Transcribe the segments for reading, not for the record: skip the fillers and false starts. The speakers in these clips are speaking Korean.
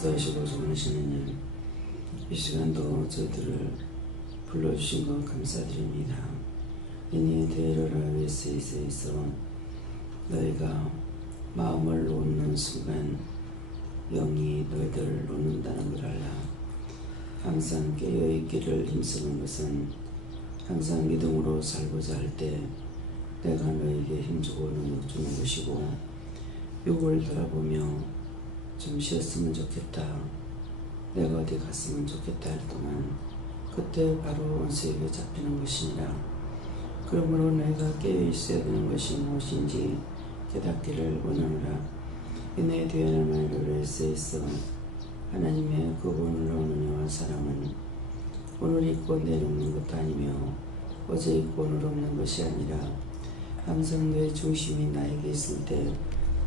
역사하시고 좋으시는 일, 이 시간도 저희들을 불러주신 것 감사드립니다. 이니 대로라 웨스에 있어 너희가 마음을 놓는 순간 영이 너희들을 놓는다는 걸 알라. 항상 깨어있기를 힘쓰는 것은 항상 믿음으로 살고자 할 때 내가 너에게 힘주고 능력 주는 것이고, 육을 돌아보며 좀 쉬었으면 좋겠다, 내가 어디 갔으면 좋겠다 할 동안 그때 바로 원수에게 잡히는 것이니라. 그러므로 너희가 깨어있어야 되는 것이 무엇인지 깨닫기를 원하노라. 이내 뒤에는 말을 쓰있어 하나님의 그분을 오는 은혜와 사랑은 오늘 있고 내일 없는 것도 아니며 어제 있고 오늘 없는 것이 아니라 항상 너의 중심이 나에게 있을 때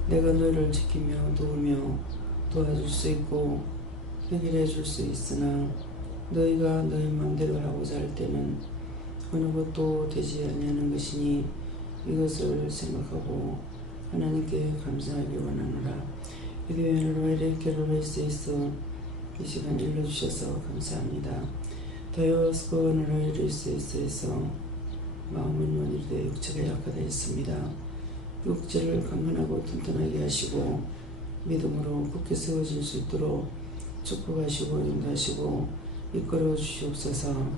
내가 너를 지키며 도우며 도와줄 수 있고 해결해 줄 수 있으나, 너희가 너희 마음대로 하고자 할 때는 어느 것도 되지 아니하는 것이니 이것을 생각하고 하나님께 감사하기 원하노라. 이대로 이렇게로 있어 이 시간 일러주셔서 감사합니다. 다여스코어로 있어 마음은 원일되 육체가 약하다 했습니다. 육체를 강건하고 튼튼하게 하시고 믿음으로 굳게 세워질 수 있도록 축복하시고 인도하시고 이끌어 주시옵소서.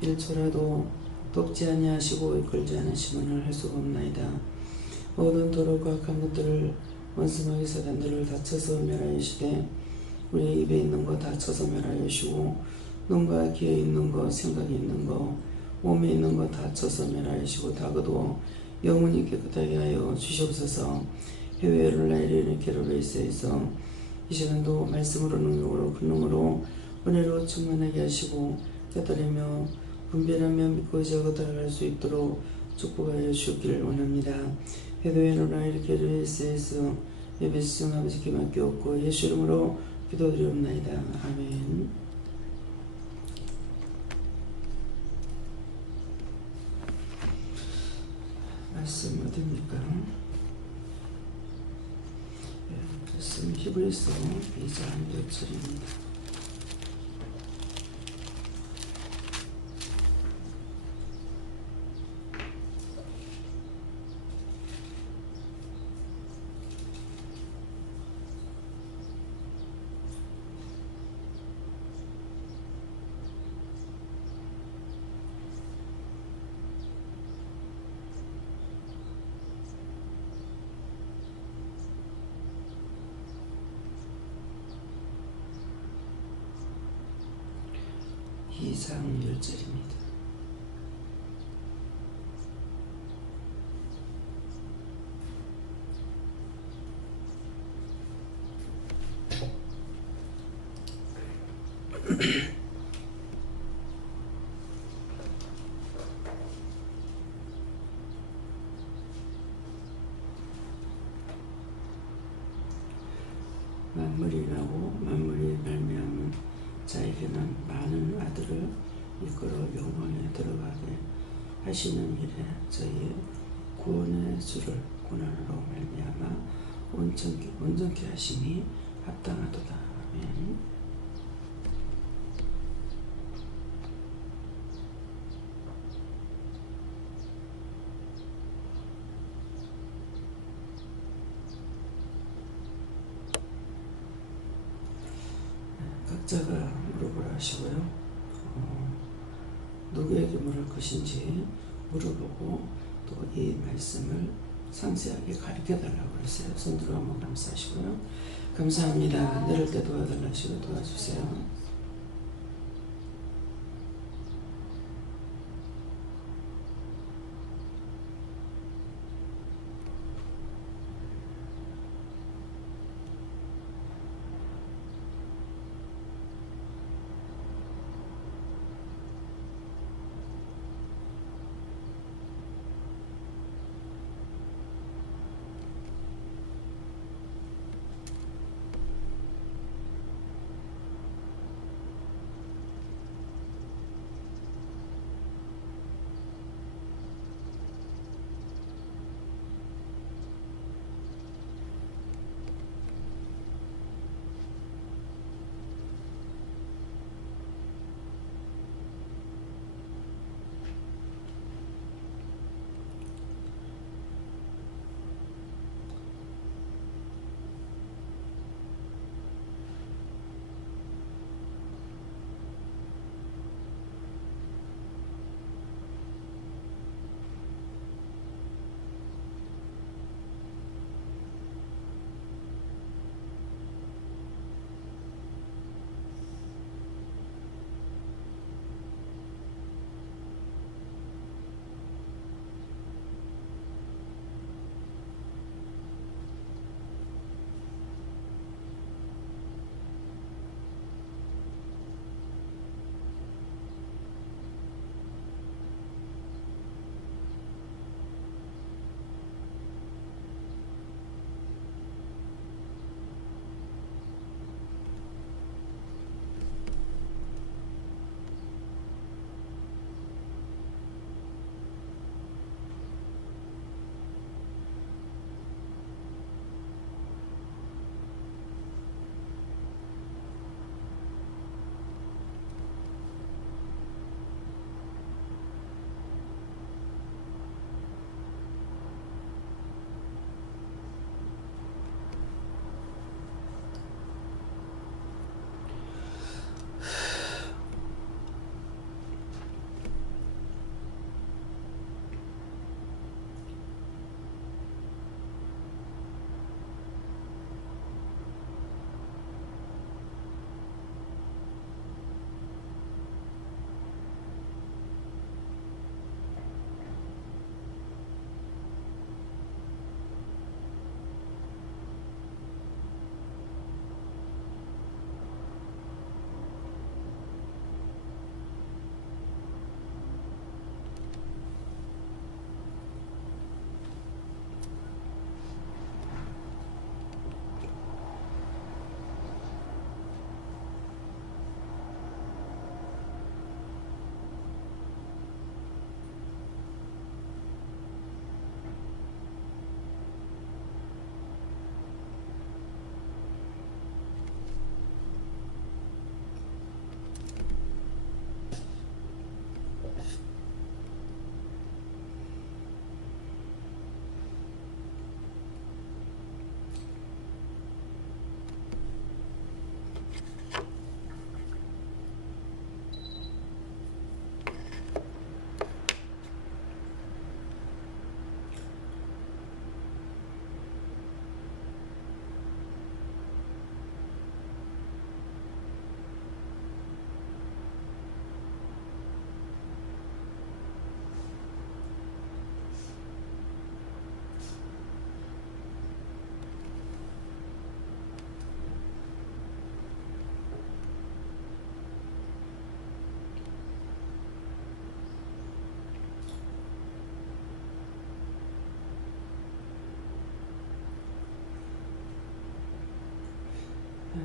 1초라도 돕지 아니하시고 이끌지 않으시면 할 수가 없나이다. 모든 도로가 악한 것들을 원수마귀 사단들을 다쳐서 멸하여시되 우리 입에 있는 거 다쳐서 멸하여시고 눈과 귀에 있는 거 생각이 있는 거 몸에 있는 거 다쳐서 멸하여시고 다그도 영혼이 깨끗하게 하여 주시옵소서. 해외를 나이를 게로베이스에서 이 시간도 말씀으로 능력으로 근능으로 은혜로 충만하게 하시고 깨달으며 분별하며 믿고 의지하고 따라갈 수 있도록 축복하여 주시기를 원합니다. 해외로 이렇게 베이스에서 예배 수정 아버지께 맡겨옵고 예수 이름으로 기도드리옵나이다. 아멘. 말씀 어디입니까? 말씀 히브리서 2장 6절입니다. 이상 1절입니다. 만물이 나고 만물이 말미암은 자에게는 많은 아들을 이끌어 영광에 들어가게 하시는 일에 저희의 구원의 주를 고난으로 말미암아 온전케 하심이 합당하도다. 아멘. 각자가 물어보라 하시고요. 누구에게 물을 것인지 물어보고 또 이 말씀을 상세하게 가르쳐달라고 그랬어요. 손들어 한번 감사하시고요. 감사합니다. 내릴 때 도와달라 하시고 도와주세요.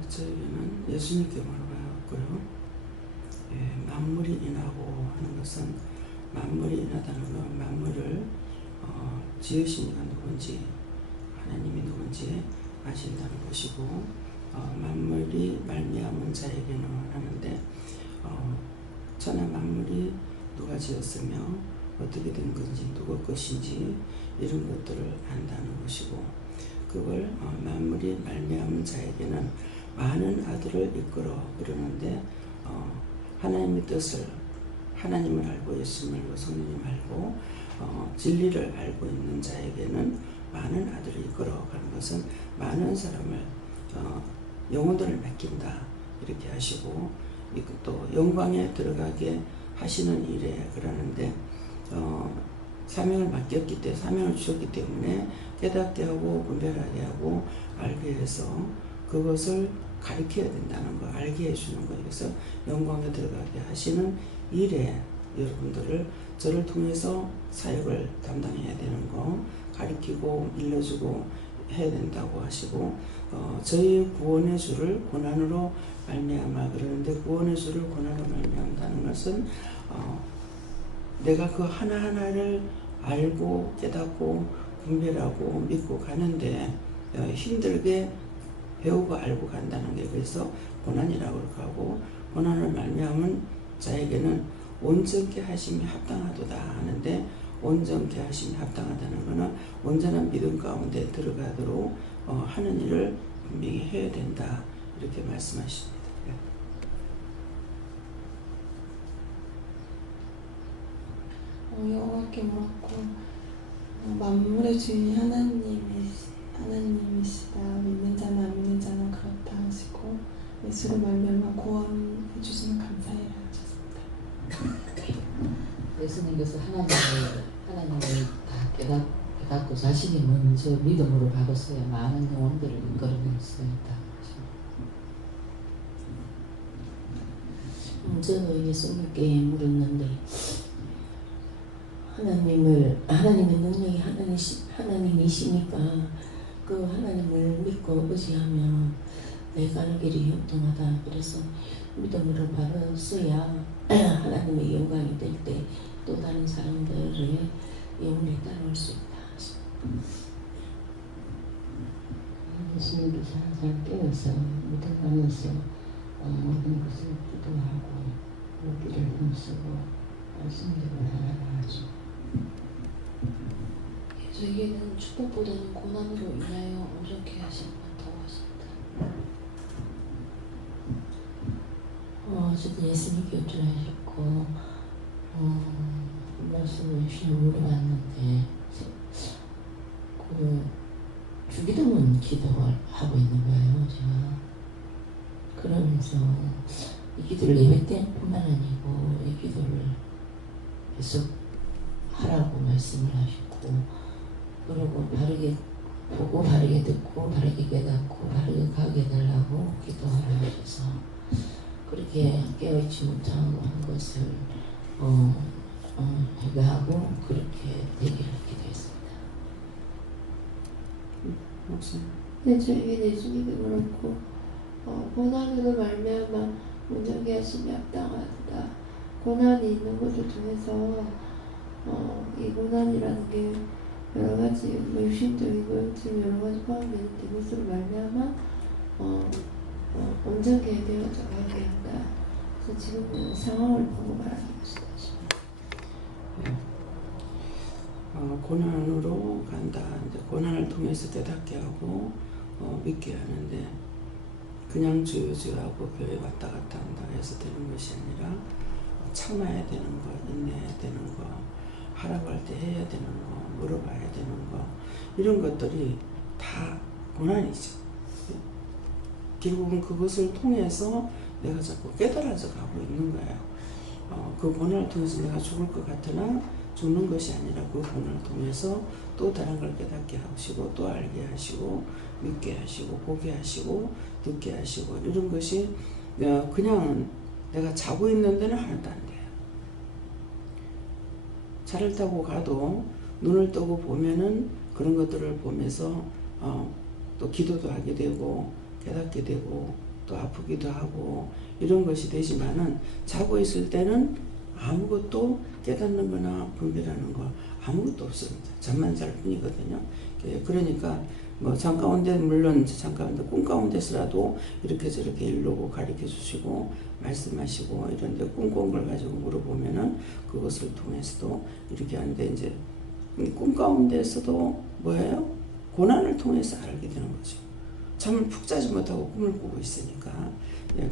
저에게는 예수님께 물어봤고요. 만물이 인하고 하는 것은 만물이 인하다는 건 만물을 지으신 이가 누군지 하나님이 누군지 아신다는 것이고 만물이 말미암은 자에게는 하는데 천하 만물이 누가 지었으며 어떻게 된 건지 누구 것인지 이런 것들을 안다는 것이고 그걸 만물이 말미암은 자에게는 많은 아들을 이끌어 그러는데 하나님의 뜻을 하나님을 알고 예수님을 알고 성령님 알고 진리를 알고 있는 자에게는 많은 아들을 이끌어 가는 것은 많은 사람을 영혼들을 맡긴다 이렇게 하시고 또 영광에 들어가게 하시는 일에 그러는데 사명을 맡겼기 때문에 사명을 주셨기 때문에 깨닫게 하고 분별하게 하고 알게 해서 그것을 가르쳐야 된다는 거 알게 해주는 거 그래서 영광에 들어가게 하시는 일에 여러분들을 저를 통해서 사역을 담당해야 되는 거 가르치고 일러주고 해야 된다고 하시고 저희 구원의 주를 고난으로 말미암아 그러는데 구원의 주를 고난으로 말미암다는 것은 내가 그 하나하나를 알고 깨닫고 분별하고 믿고 가는데 힘들게 배우고 알고 간다는 게 그래서 고난이라고 하고 고난을 말미암은 자에게는 온전케 하심이 합당하도다 하는데 온전케 하심이 합당하다는 것은 온전한 믿음 가운데 들어가도록 하는 일을 분명히 해야 된다 이렇게 말씀하십니다. 여호와께 물었고 만물의 주인 하나님이시다. 믿는 자나 안 믿는 자나 그렇다 하시고 예수를 말미암아 구원해 주시면 감사해라 하셨습니다. 예수님께서 하나님을 다 깨닫고 자신이 먼저 믿음으로 가고서야 많은 영혼들을 이끌어낼 수 있다. 저는 예수님께 물었는데 하나님의 능력이 하나님이시니까 그 하나님을 믿고 의지하면 내 가는 길이 형통하다. 그래서 믿음으로 바라서야 하나님의 영광이 될 때 또 다른 사람들의 영혼이 따라올 수 있다. 예수님께서 항상 깨어서 믿어가면서 모든 것을 기도하고 무기를 힘쓰고 말씀대로 하나가 하죠. 저에게는 축복보다는 고난으로 인하여 온전케 하시는 많다고 하십니다. 저도 예수님께 여쭤하셨고 말씀을 주시면 물어봤는데 주기도문 기도를 하고 있는 거예요. 제가 그러면서 이 기도를 예배 때뿐만 아니고 이 기도를 계속 하라고 말씀을 하셨고 그리고 바르게 보고 바르게 듣고 바르게 깨닫고 바르게 가게 해달라고 기도하라 하셔서 그렇게 깨어있지 못하고 한 것을 해결하고 그렇게 되기를 기도했습니다. 네, 저에게 예수님이 그렇고 고난으로 말미암아 온전케 하심이 합당하다. 고난이 있는 것을 통해서 이 고난이라는 게 여러 가지 육신적이고 지금 여러 가지 포함되는데 그것으로 말미암아 온전케 되어져 가게 한다. 그래서 지금 상황을 보고 말하는 것이다. 고난으로 간다. 이제 고난을 통해서 깨닫게 하고 믿게 하는데 그냥 주하고 교회 왔다 갔다 한다 해서 되는 것이 아니라 참아야 되는 거, 인내해야 되는 거, 하라고 할 때 해야 되는 거, 물어봐야 되는 거 이런 것들이 다 고난이죠. 결국은 그것을 통해서 내가 자꾸 깨달아져 가고 있는 거예요. 그 고난을 통해서 내가 죽을 것 같으나 죽는 것이 아니라 그 고난을 통해서 또 다른 걸 깨닫게 하시고 또 알게 하시고 믿게 하시고 보게 하시고 듣게 하시고 이런 것이 그냥 내가 자고 있는 데는 하나도 안 돼요. 차를 타고 가도 눈을 뜨고 보면은 그런 것들을 보면서 또 기도도 하게 되고 깨닫게 되고 또 아프기도 하고 이런 것이 되지만은 자고 있을 때는 아무것도 깨닫는 거나 분별하는 거 아무것도 없습니다. 잠만 잘 뿐이거든요. 그러니까 뭐 잠가운데 물론 잠가운데 꿈 가운데서라도 이렇게 저렇게 일러고 가르쳐 주시고 말씀하시고 이런데 꿈꾼 걸 가지고 물어보면은 그것을 통해서도 이렇게 하는데 이제 꿈 가운데서도 뭐예요? 고난을 통해서 알게 되는 거죠. 잠을 푹 자지 못하고 꿈을 꾸고 있으니까.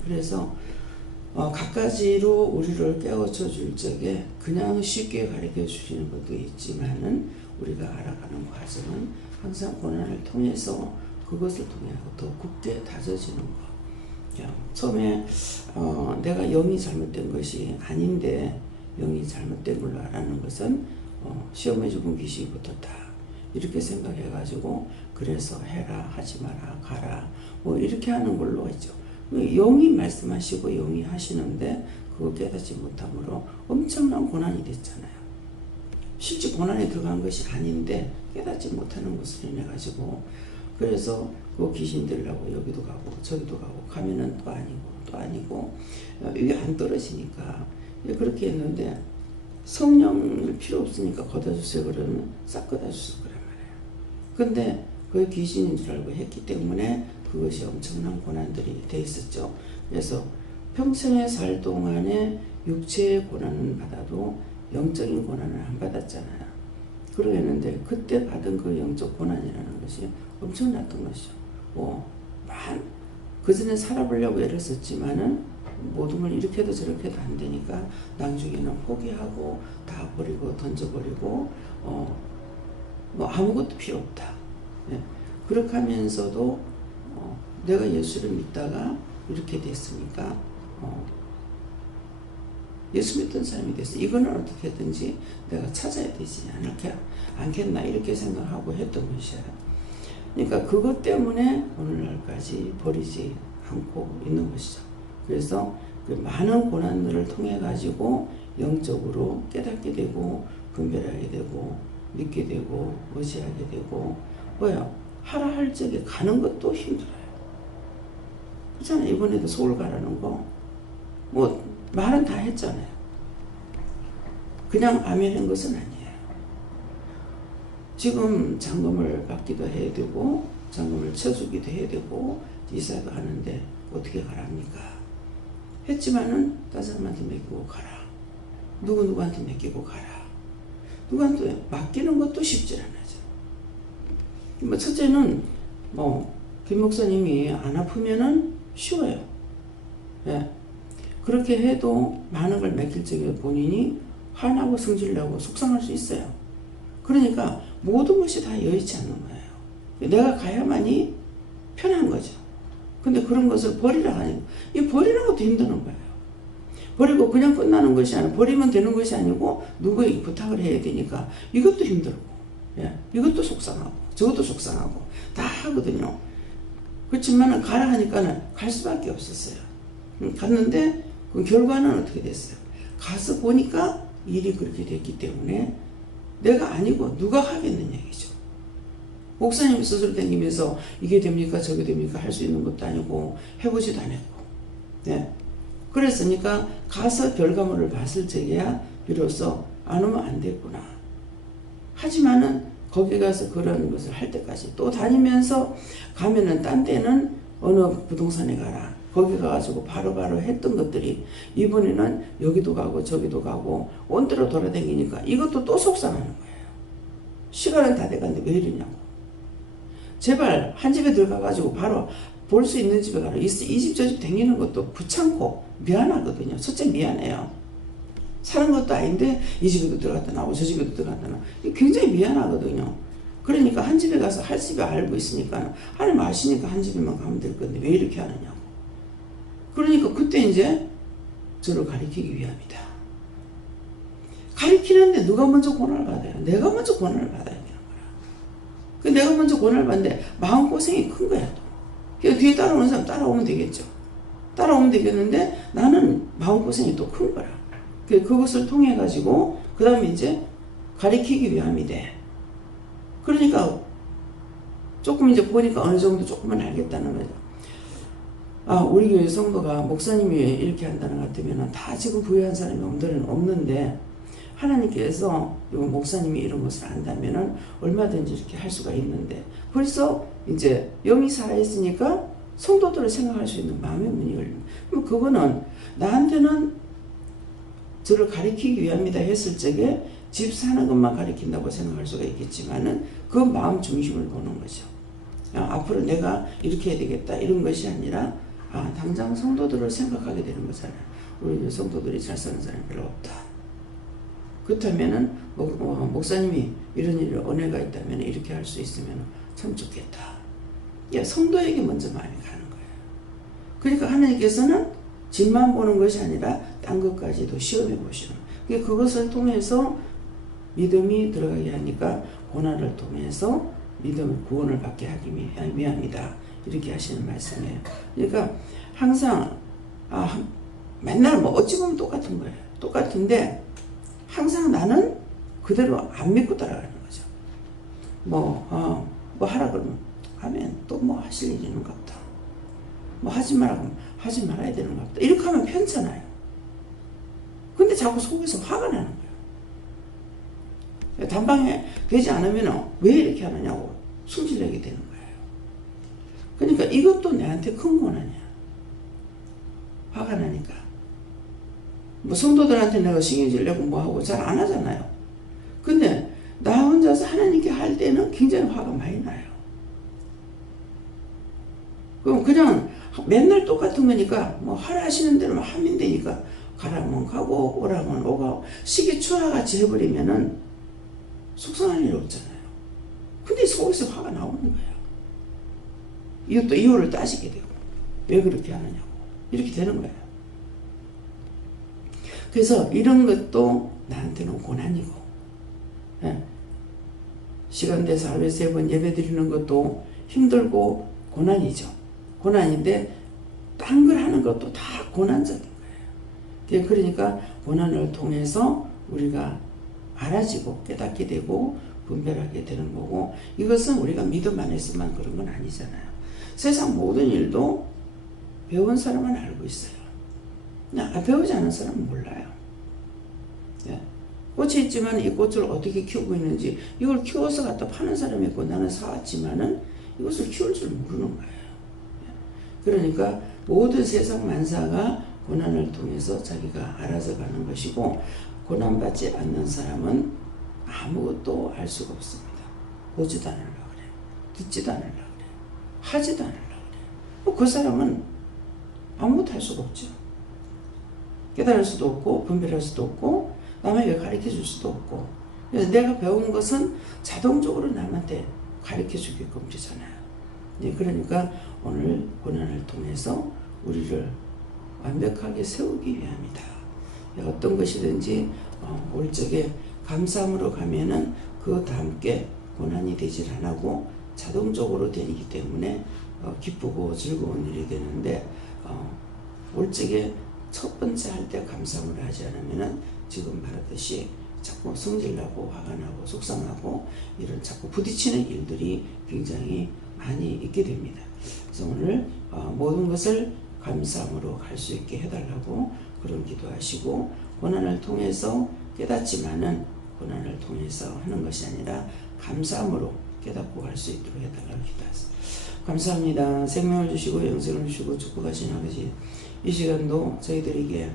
그래서 갖가지로 우리를 깨우쳐 줄 적에 그냥 쉽게 가르쳐 주시는 것도 있지만은 우리가 알아가는 과정은 항상 고난을 통해서 그것을 통해 더 굳게 다져지는 거. 처음에 내가 영이 잘못된 것이 아닌데 영이 잘못된 걸로 알아는 것은 시험에 죽은 귀신이 붙었다. 이렇게 생각해가지고 그래서 해라 하지 마라 가라 뭐 이렇게 하는 걸로 했죠. 영이 말씀하시고 영이 하시는데 그거 깨닫지 못함으로 엄청난 고난이 됐잖아요. 실제 고난에 들어간 것이 아닌데 깨닫지 못하는 것을 인해가지고 그래서 그 귀신들하고 여기도 가고 저기도 가고 가면은 또 아니고 이게 안 떨어지니까 그렇게 했는데 성령 필요 없으니까 걷어주세요 그러면 싹 걷어주실 거란 말이에요. 근데 그 귀신인 줄 알고 했기 때문에 그것이 엄청난 고난들이 돼 있었죠. 그래서 평생에 살 동안에 육체의 고난은 받아도 영적인 고난을 안 받았잖아요. 그러겠는데 그때 받은 그 영적 고난이라는 것이 엄청났던 것이죠. 그전에 살아보려고 애를 썼지만은 모든 걸 이렇게 해도 저렇게 해도 안 되니까 나중에는 포기하고 다 버리고 던져버리고 뭐 아무것도 필요 없다. 그렇게 하면서도 내가 예수를 믿다가 이렇게 됐으니까 예수 믿던 사람이 됐어. 이거는 어떻게든지 내가 찾아야 되지 않겠나 이렇게 생각하고 했던 것이야. 그러니까 그것 때문에 오늘날까지 버리지 않고 있는 것이죠. 그래서 그 많은 고난들을 통해 가지고 영적으로 깨닫게 되고 분별하게 되고 믿게 되고 의지하게 되고 하라 할 적에 가는 것도 힘들어요. 그렇잖아요. 이번에도 서울 가라는 거 말은 다 했잖아요. 그냥 아멘한 것은 아니에요. 지금 잔금을 받기도 해야 되고 잔금을 쳐주기도 해야 되고 이사도 하는데 어떻게 가랍니까? 했지만은 다른 사람한테 맡기고 가라. 누구한테 맡기고 가라. 누구한테 맡기는 것도 쉽지 않아요. 첫째는 김 목사님이 안 아프면은 쉬워요. 그렇게 해도 많은 걸 맡길 적에 본인이 화나고 성질나고 속상할 수 있어요. 그러니까 모든 것이 다 여의치 않는 거예요. 내가 가야만이 편한 거죠. 근데 그런 것을 버리라 하니까 이 버리는 것도 힘드는 거예요. 버리고 그냥 끝나는 것이 아니고 버리면 되는 것이 아니고 누구에게 부탁을 해야 되니까 이것도 힘들고 이것도 속상하고 저것도 속상하고 다 하거든요. 그렇지만 가라 하니까는 갈 수밖에 없었어요. 갔는데 그 결과는 어떻게 됐어요? 가서 보니까 일이 그렇게 됐기 때문에 내가 아니고 누가 하겠는 얘기죠. 목사님이 스스로 다니면서 이게 됩니까 저게 됩니까 할 수 있는 것도 아니고 해보지도 않았고 그랬으니까 가서 결과물을 봤을 적에야 비로소 안 오면 안 됐구나. 하지만은 거기 가서 그런 것을 할 때까지 또 다니면서 가면은 딴 데는 어느 부동산에 가라. 거기 가가지고 바로바로 했던 것들이 이번에는 여기도 가고 저기도 가고 온데로 돌아다니니까 이것도 또 속상하는 거예요. 시간은 다 돼가는데 왜 이러냐고. 제발 한 집에 들어가가지고 바로 볼 수 있는 집에 가라. 이 집 저 집 다니는 것도 귀찮고 미안하거든요. 첫째 미안해요. 사는 것도 아닌데 이 집에도 들어갔다 나오고 저 집에도 들어갔다 나오고 굉장히 미안하거든요. 그러니까 한 집에 가서 할 집에 알고 있으니까 하나님 아시니까 한 집에만 가면 될 건데 왜 이렇게 하느냐고. 그러니까 그때 이제 저를 가리키기 위함이다. 가리키는데 누가 먼저 고난을 받아요? 내가 먼저 고난을 받아야 되는 거야. 내가 먼저 고난을 받는데 마음고생이 큰 거야. 또. 그래서 뒤에 따라오는 사람 따라오면 되겠죠. 따라오면 되겠는데 나는 마음고생이 또 큰 거야. 그것을 통해 가지고 그 다음에 이제 가리키기 위함이 돼. 그러니까 조금 이제 보니까 어느 정도 조금은 알겠다는 거죠. 우리 교회 성도가 목사님이 이렇게 한다는 것 같으면 다 지금 부유한 사람이 없는데 하나님께서 목사님이 이런 것을 안다면 얼마든지 이렇게 할 수가 있는데 벌써 이제 영이 살아있으니까 성도들을 생각할 수 있는 마음의 문이 열립니다. 그럼 그거는 나한테는 저를 가리키기 위함이다 했을 적에 집 사는 것만 가리킨다고 생각할 수가 있겠지만은 그 마음 중심을 보는 거죠. 앞으로 내가 이렇게 해야 되겠다 이런 것이 아니라 당장 성도들을 생각하게 되는 거잖아요. 우리 성도들이 잘 사는 사람이 별로 없다. 그렇다면은 목사님이 이런 일을 은혜가 있다면 이렇게 할 수 있으면 참 좋겠다. 성도에게 먼저 마음이 가는 거예요. 그러니까 하나님께서는 집만 보는 것이 아니라 딴 것까지도 시험해 보시는 거예요. 그것을 통해서 믿음이 들어가게 하니까 고난을 통해서 믿음의 구원을 받게 하기 위함이다. 이렇게 하시는 말씀이에요. 그러니까 항상 맨날 뭐 어찌 보면 똑같은 거예요. 똑같은데 항상 나는 그대로 안 믿고 따라가는 거죠. 뭐 하라 그러면 하면 또 뭐 하실 일이 있는가 보다. 뭐 하지 마라 그러면 하지 말아야 되는가 보다. 이렇게 하면 편찮아요. 근데 자꾸 속에서 화가 나는 거예요. 단방에 되지 않으면 왜 이렇게 하느냐고 승질내게 되는 거예요. 그러니까 이것도 내한테 큰 고난이야. 화가 나니까. 뭐 성도들한테 내가 신경질 내고 뭐하고 잘 안 하잖아요. 근데 나 혼자서 하나님께 할 때는 굉장히 화가 많이 나요. 그럼 그냥 맨날 똑같은 거니까 뭐 하라 하시는 대로 하면 되니까 가라면 가고 오라면 오고 시기추와 같이 해버리면은 속상한 일 없잖아요. 근데 속에서 화가 나오는 거예요. 이것도 이유를 따지게 되고 왜 그렇게 하느냐고 이렇게 되는 거예요. 그래서 이런 것도 나한테는 고난이고, 시간 돼서 하루에 3번 예배 드리는 것도 힘들고 고난이죠. 고난인데 딴 걸 하는 것도 다 고난적인 거예요. 그러니까 고난을 통해서 우리가 알아지고 깨닫게 되고 분별하게 되는 거고, 이것은 우리가 믿음 안에서만 그런 건 아니잖아요. 세상 모든 일도 배운 사람은 알고 있어요. 배우지 않은 사람은 몰라요. 꽃이 있지만 이 꽃을 어떻게 키우고 있는지, 이걸 키워서 갖다 파는 사람이 있고 나는 사왔지만은 이것을 키울 줄 모르는 거예요. 그러니까 모든 세상 만사가 고난을 통해서 자기가 알아서 가는 것이고, 고난받지 않는 사람은 아무것도 알 수가 없습니다. 보지도 않으려고 그래요. 듣지도 않으려고 그래요. 하지도 않으려고 그래요. 그 사람은 아무것도 할 수가 없죠. 깨달을 수도 없고 분별할 수도 없고 남에게 가르쳐 줄 수도 없고, 그래서 내가 배운 것은 자동적으로 남한테 가르쳐 주게끔 되잖아요. 그러니까 오늘 고난을 통해서 우리를 완벽하게 세우기 위함이다. 어떤 것이든지 올 적에 감사함으로 가면은 그 다음께 고난이 되질 안 하고 자동적으로 되기 때문에 기쁘고 즐거운 일이 되는데, 올 적에 첫 번째 할 때 감사함을 하지 않으면은 지금 말하듯이 자꾸 성질나고 화가 나고 속상하고 이런 자꾸 부딪히는 일들이 굉장히 많이 있게 됩니다. 그래서 오늘 모든 것을 감사함으로 갈 수 있게 해달라고 그런 기도하시고, 고난을 통해서 깨닫지만은 고난을 통해서 하는 것이 아니라 감사함으로 깨닫고 갈 수 있도록 해달라고 기도하세요. 감사합니다. 생명을 주시고 영생을 주시고 축복하신 아버지, 이 시간도 저희들에게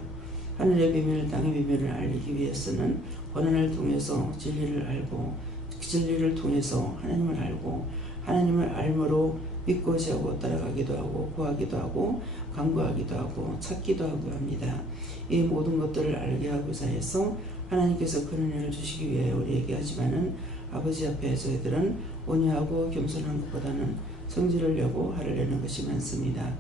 하늘의 비밀, 땅의 비밀을 알리기 위해서는 고난을 통해서 진리를 알고, 진리를 통해서 하나님을 알고, 하나님을 알므로 믿고자 하고 따라가기도 하고 구하기도 하고 간구하기도 하고 찾기도 하고 합니다. 이 모든 것들을 알게 하고자 해서 하나님께서 그런 은혜를 주시기 위해 우리에게 하지만은 아버지 앞에 저희들은 온유하고 겸손한 것보다는 성질을 내고 화를 내는 것이 많습니다.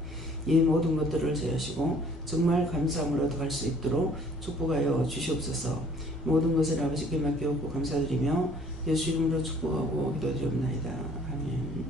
이 모든 것들을 제하시고 정말 감사함으로 갈 수 있도록 축복하여 주시옵소서. 모든 것을 아버지께 맡겨오고 감사드리며 예수 이름으로 축복하고 기도드리옵나이다. 아멘.